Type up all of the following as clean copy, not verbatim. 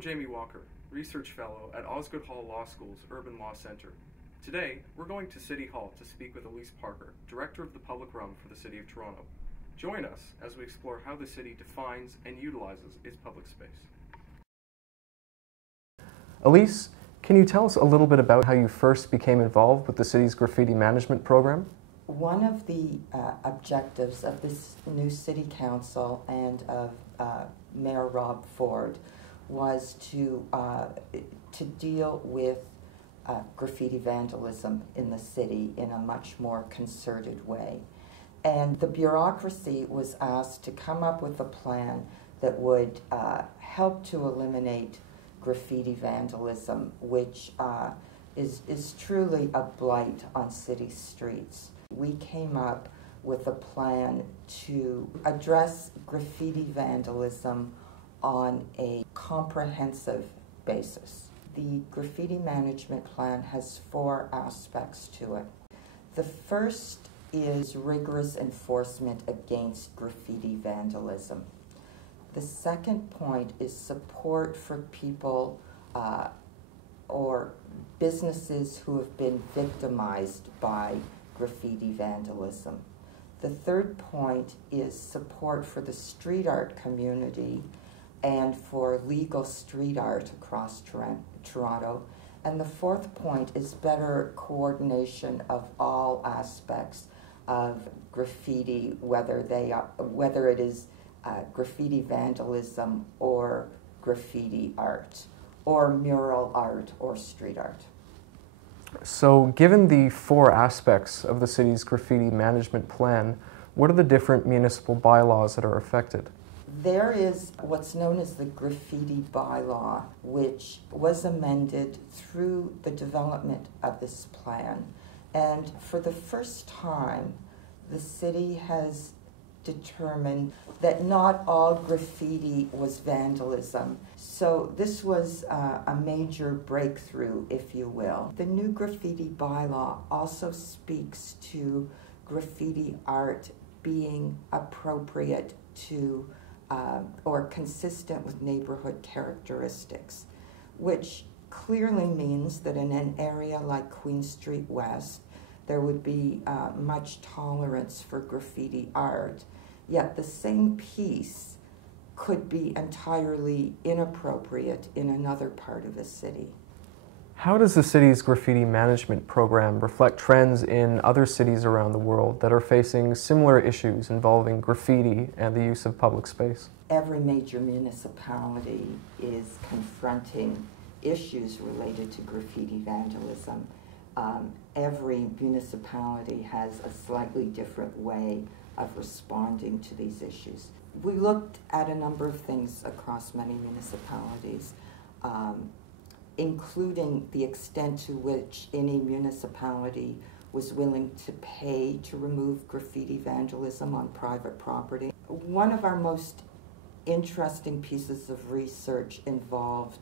I'm Jamie Walker, Research Fellow at Osgoode Hall Law School's Urban Law Center. Today, we're going to City Hall to speak with Elyse Parker, Director of the Public Realm for the City of Toronto. Join us as we explore how the city defines and utilizes its public space. Elyse, can you tell us a little bit about how you first became involved with the city's graffiti management program? One of the objectives of this new city council and of Mayor Rob Ford was to deal with graffiti vandalism in the city in a much more concerted way. And the bureaucracy was asked to come up with a plan that would help to eliminate graffiti vandalism, which is truly a blight on city streets. We came up with a plan to address graffiti vandalism on a comprehensive basis. The graffiti management plan has 4 aspects to it. The first is rigorous enforcement against graffiti vandalism. The second point is support for people or businesses who have been victimized by graffiti vandalism. The third point is support for the street art community and for legal street art across Toronto. And the fourth point is better coordination of all aspects of graffiti, whether it is graffiti vandalism or graffiti art, or mural art or street art. So, given the 4 aspects of the city's graffiti management plan, what are the different municipal bylaws that are affected? There is what's known as the graffiti bylaw, which was amended through the development of this plan. And for the first time, the city has determined that not all graffiti was vandalism. So this was a major breakthrough, if you will. The new graffiti bylaw also speaks to graffiti art being appropriate to or consistent with neighborhood characteristics, which clearly means that in an area like Queen Street West, there would be much tolerance for graffiti art, yet the same piece could be entirely inappropriate in another part of a city. How does the city's graffiti management program reflect trends in other cities around the world that are facing similar issues involving graffiti and the use of public space? Every major municipality is confronting issues related to graffiti vandalism. Every municipality has a slightly different way of responding to these issues. We looked at a number of things across many municipalities, including the extent to which any municipality was willing to pay to remove graffiti vandalism on private property. One of our most interesting pieces of research involved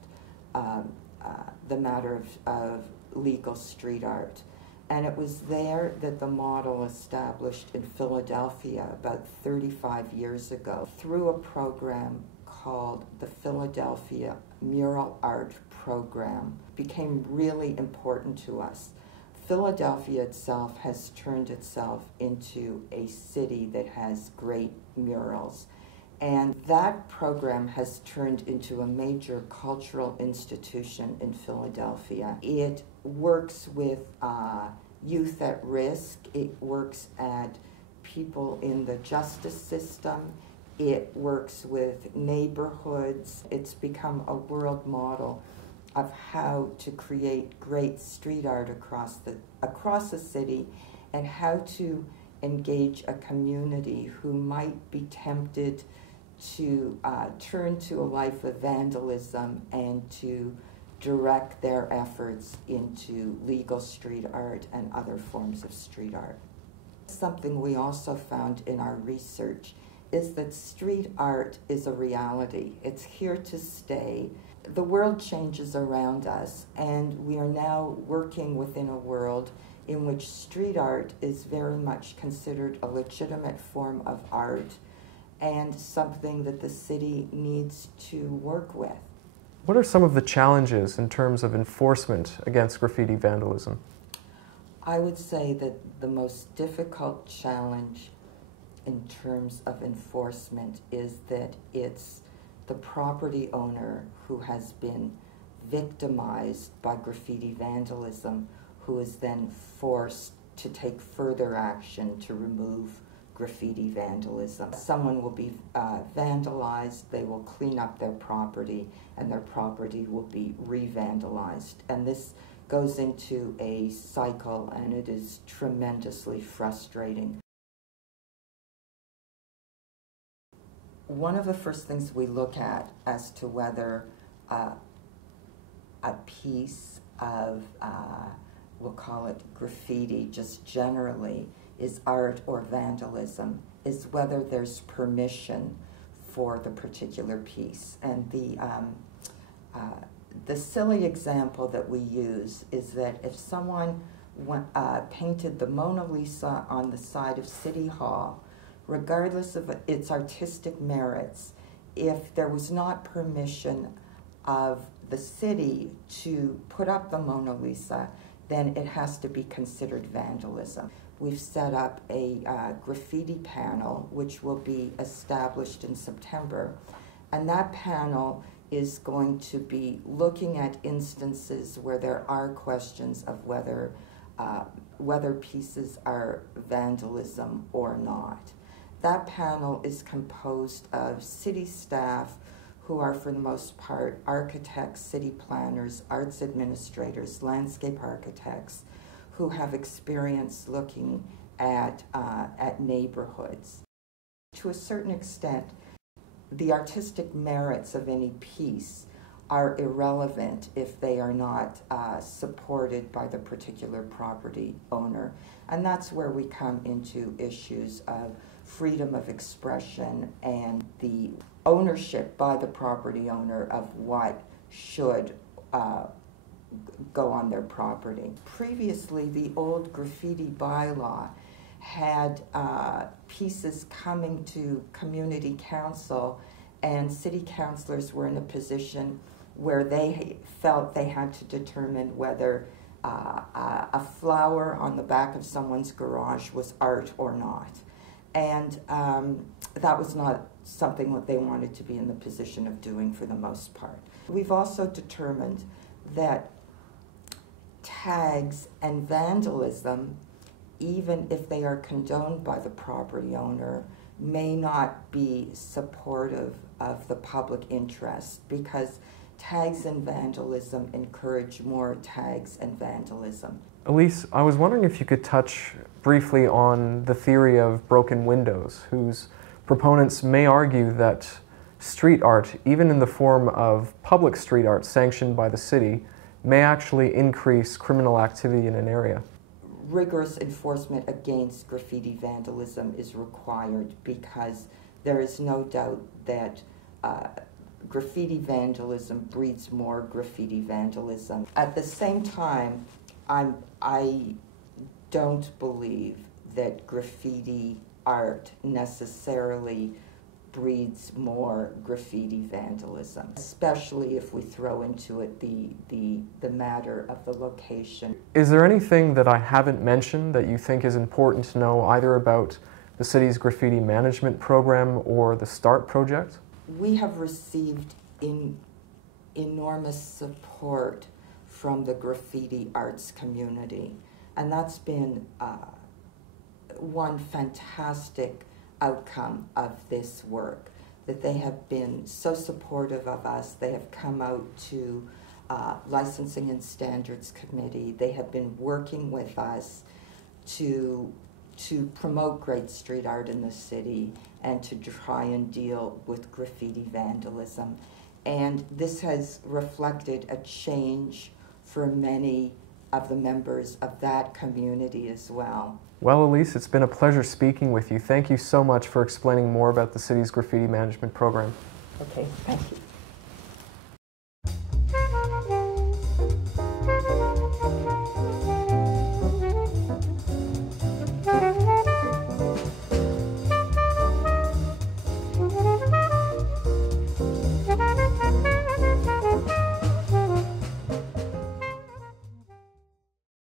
the matter of legal street art. And it was there that the model established in Philadelphia about 35 years ago through a program called the Philadelphia Mural Art Program became really important to us. Philadelphia itself has turned itself into a city that has great murals. And that program has turned into a major cultural institution in Philadelphia. It works with youth at risk. It works at people in the justice system. It works with neighborhoods. It's become a world model of how to create great street art across the city and how to engage a community who might be tempted to turn to a life of vandalism and to direct their efforts into legal street art and other forms of street art. Something we also found in our research is that street art is a reality. It's here to stay. The world changes around us, and we are now working within a world in which street art is very much considered a legitimate form of art and something that the city needs to work with. What are some of the challenges in terms of enforcement against graffiti vandalism? I would say that the most difficult challenge in terms of enforcement is that it's the property owner who has been victimized by graffiti vandalism who is then forced to take further action to remove graffiti vandalism. Someone will be vandalized, they will clean up their property, and their property will be re-vandalized. And this goes into a cycle, and it is tremendously frustrating. One of the first things we look at as to whether a piece of, we'll call it graffiti just generally, is art or vandalism, is whether there's permission for the particular piece. And the silly example that we use is that if someone painted the Mona Lisa on the side of City Hall, regardless of its artistic merits, if there was not permission of the city to put up the Mona Lisa, then it has to be considered vandalism. We've set up a graffiti panel, which will be established in September, and that panel is going to be looking at instances where there are questions of whether pieces are vandalism or not. That panel is composed of city staff who are, for the most part, architects, city planners, arts administrators, landscape architects, who have experience looking at neighborhoods. To a certain extent, the artistic merits of any piece are irrelevant if they are not supported by the particular property owner. And that's where we come into issues of freedom of expression and the ownership by the property owner of what should go on their property. Previously, the old graffiti bylaw had pieces coming to community council, and city councilors were in a position where they felt they had to determine whether a flower on the back of someone's garage was art or not. And that was not something that they wanted to be in the position of doing for the most part. We've also determined that tags and vandalism, even if they are condoned by the property owner, may not be supportive of the public interest, because tags and vandalism encourage more tags and vandalism. Elyse, I was wondering if you could touch briefly on the theory of broken windows, whose proponents may argue that street art, even in the form of public street art sanctioned by the city, may actually increase criminal activity in an area. Rigorous enforcement against graffiti vandalism is required, because there is no doubt that graffiti vandalism breeds more graffiti vandalism. At the same time, I don't believe that graffiti art necessarily breeds more graffiti vandalism, especially if we throw into it the matter of the location. Is there anything that I haven't mentioned that you think is important to know, either about the city's graffiti management program or the START project? We have received enormous support from the graffiti arts community, and that's been one fantastic outcome of this work, that they have been so supportive of us. They have come out to Licensing and Standards Committee. They have been working with us to promote great street art in the city and to try and deal with graffiti vandalism. And this has reflected a change for many of the members of that community as well. Well, Elyse, it's been a pleasure speaking with you. Thank you so much for explaining more about the city's graffiti management program. Okay, thank you.